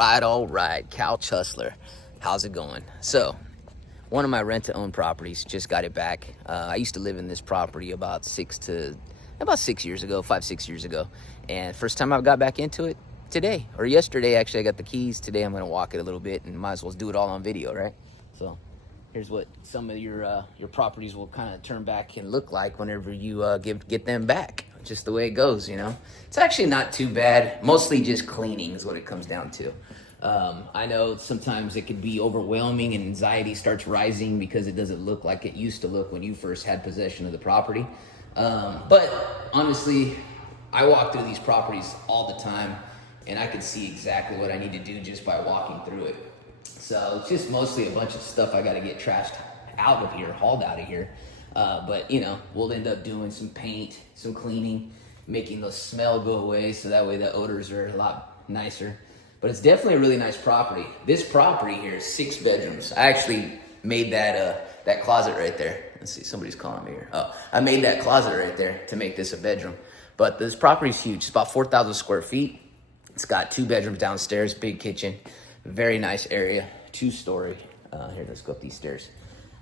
All right, Couch Hustler. How's it going? So, one of my rent-to-own properties, just got it back. I used to live in this property about 6 years ago, 5, 6 years ago. And first time I got back into it, today, or yesterday, actually, I got the keys. Today, I'm going to walk it a little bit and might as well do it all on video, right? So, here's what some of your properties will kind of turn back and look like whenever you get them back. Just the way it goes, you know. It's actually not too bad. Mostly just cleaning is what it comes down to. I know sometimes it could be overwhelming and anxiety starts rising because it doesn't look like it used to look when you first had possession of the property. But honestly, I walk through these properties all the time and I can see exactly what I need to do just by walking through it. So it's just mostly a bunch of stuff I got to get trashed out of here, hauled out of here. But you know, we'll end up doing some paint, some cleaning, making the smell go away so that way the odors are a lot nicer. But it's definitely a really nice property. This property here is 6 bedrooms. I actually made that closet right there. Let's see, somebody's calling me here. Oh, I made that closet right there to make this a bedroom. But this property is huge. It's about 4,000 square feet. It's got 2 bedrooms downstairs, big kitchen, very nice area, 2-story. Here, let's go up these stairs.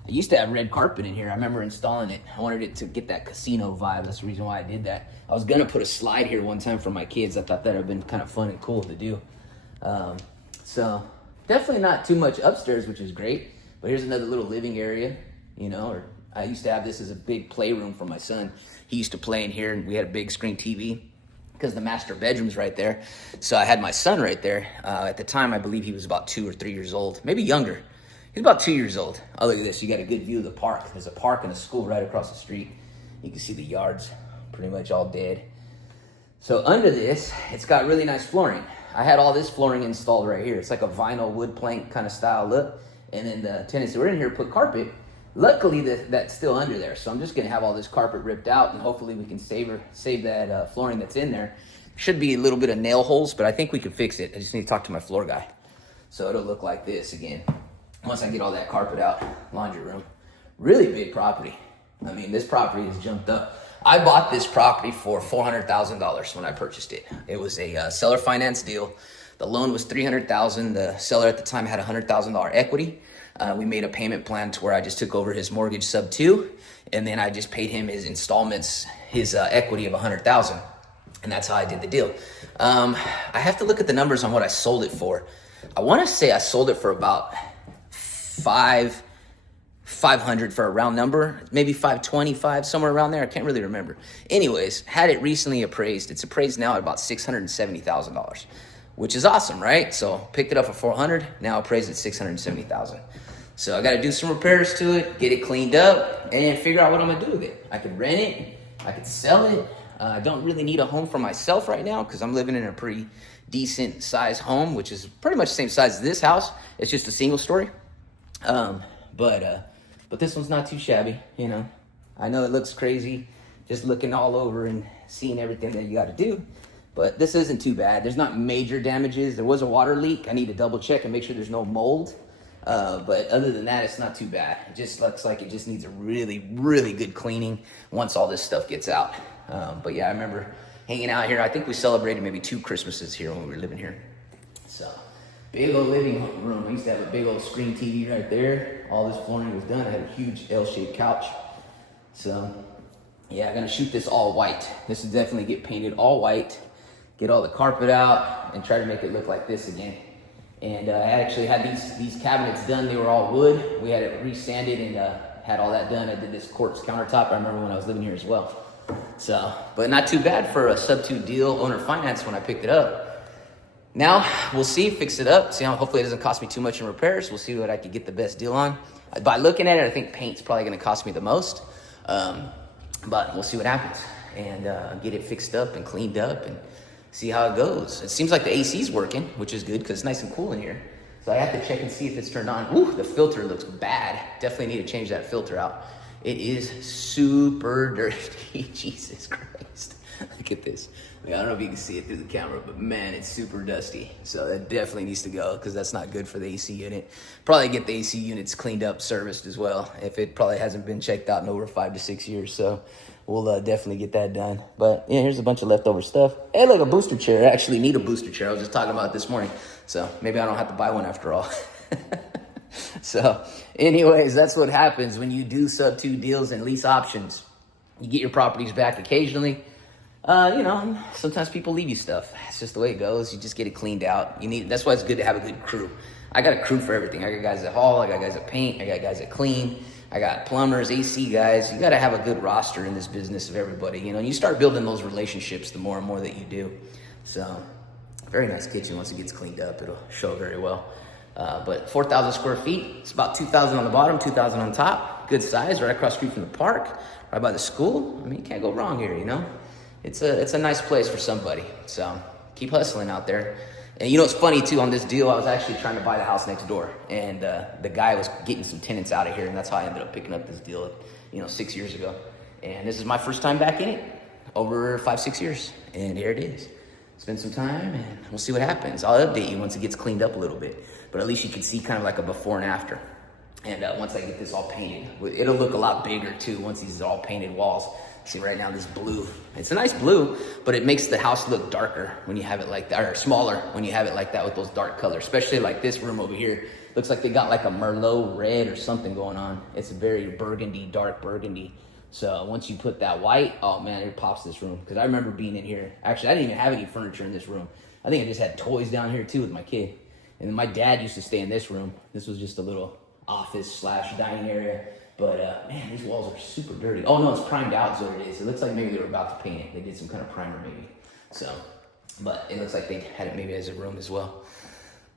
I used to have red carpet in here. I remember installing it. I wanted it to get that casino vibe. That's the reason why I did that. I was gonna put a slide here one time for my kids. I thought that would have been kind of fun and cool to do. So definitely not too much upstairs, which is great. But here's another little living area, you know, or I used to have this as a big playroom for my son. He used to play in here and we had a big screen TV because the master bedroom's right there. So I had my son right there. At the time, I believe he was about 2 or 3 years old, maybe younger. He's about 2 years old. Oh, look at this. You got a good view of the park. There's a park and a school right across the street. You can see the yards pretty much all dead. So under this, it's got really nice flooring. I had all this flooring installed right here. It's like a vinyl wood plank kind of style look. And then the tenants that were in here put carpet. Luckily, that's still under there. So I'm just going to have all this carpet ripped out and hopefully we can save that flooring that's in there. Should be a little bit of nail holes, but I think we can fix it. I just need to talk to my floor guy. So it'll look like this again. Once I get all that carpet out, laundry room. Really big property. I mean, this property has jumped up. I bought this property for $400,000 when I purchased it. It was a seller finance deal. The loan was $300,000. The seller at the time had $100,000 equity. We made a payment plan to where I just took over his mortgage sub 2, and then I just paid him his installments, his equity of $100,000, and that's how I did the deal. I have to look at the numbers on what I sold it for. I want to say I sold it for about 500 for a round number, maybe 525, somewhere around there. I can't really remember. Anyways, had it recently appraised. It's appraised now at about $670,000, which is awesome, right? So picked it up for 400, now appraised at 670,000. So I got to do some repairs to it, get it cleaned up, and figure out what I'm gonna do with it. I could rent it, I could sell it. I don't really need a home for myself right now because I'm living in a pretty decent size home, which is pretty much the same size as this house. It's just a single story. But this one's not too shabby, you know. I know it looks crazy just looking all over and seeing everything that you got to do, but this isn't too bad. There's not major damages. There was a water leak. I need to double check and make sure there's no mold. But other than that, it's not too bad. It just looks like it just needs a really, really good cleaning once all this stuff gets out. But yeah, I remember hanging out here. I think we celebrated maybe 2 Christmases here when we were living here. So big old living room. I used to have a big old screen TV right there. All this flooring was done. I had a huge L-shaped couch. So yeah, I'm gonna shoot this all white. This will definitely get painted all white, get all the carpet out, and try to make it look like this again. And I actually had these cabinets done. They were all wood. We had it resanded and had all that done. I did this quartz countertop. I remember when I was living here as well. So, but not too bad for a sub 2 deal, owner finance when I picked it up. Now, we'll see, fix it up, see how, hopefully it doesn't cost me too much in repairs. We'll see what I could get the best deal on. By looking at it, I think paint's probably gonna cost me the most, but we'll see what happens and get it fixed up and cleaned up and see how it goes. It seems like the AC's working, which is good because it's nice and cool in here. So I have to check and see if it's turned on. Ooh, the filter looks bad. Definitely need to change that filter out. It is super dirty, Jesus Christ. Look at this. I mean, I don't know if you can see it through the camera, but man, it's super dusty. So that definitely needs to go because that's not good for the AC unit. Probably get the AC units cleaned up, serviced as well, if it probably hasn't been checked out in over 5 to 6 years. So we'll definitely get that done. But yeah, here's a bunch of leftover stuff. Hey, look, a booster chair. I actually need a booster chair. I was just talking about it this morning. So maybe I don't have to buy one after all. So anyways, that's what happens when you do sub 2 deals and lease options. You get your properties back occasionally. Sometimes people leave you stuff. It's just the way it goes. You just get it cleaned out. That's why it's good to have a good crew. I got a crew for everything. I got guys that haul, I got guys that paint, I got guys that clean, I got plumbers, AC guys. You got to have a good roster in this business of everybody. You start building those relationships the more and more that you do. So, very nice kitchen. Once it gets cleaned up, it'll show very well. But 4,000 square feet. It's about 2,000 on the bottom, 2,000 on top. Good size, right across the street from the park, right by the school. I mean, you can't go wrong here, It's a nice place for somebody. So keep hustling out there. And it's funny too, on this deal, I was actually trying to buy the house next door, and the guy was getting some tenants out of here, and that's how I ended up picking up this deal, 6 years ago. And this is my first time back in it, over 5-6 years, and here it is. Spend some time, and we'll see what happens. I'll update you once it gets cleaned up a little bit, but at least you can see kind of like a before and after. And once I get this all painted, it'll look a lot bigger too once these are all painted walls. See right now this blue, it's a nice blue, but it makes the house look darker when you have it like that, or smaller when you have it like that with those dark colors, especially like this room over here. Looks like they got like a Merlot red or something going on. It's a very burgundy, dark burgundy. So once you put that white, oh man, it pops this room. Because I remember being in here. Actually, I didn't even have any furniture in this room. I think I just had toys down here too with my kid. And then my dad used to stay in this room. This was just a little office/dining area. But man, these walls are super dirty. Oh no, it's primed out is what it is. It looks like maybe they were about to paint it. They did some kind of primer maybe. So, but it looks like they had it maybe as a room as well.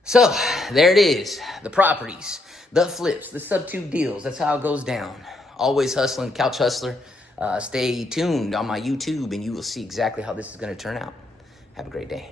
So there it is. The properties, the flips, the sub 2 deals. That's how it goes down. Always hustling, Couch Hustler. Stay tuned on my YouTube and you will see exactly how this is going to turn out. Have a great day.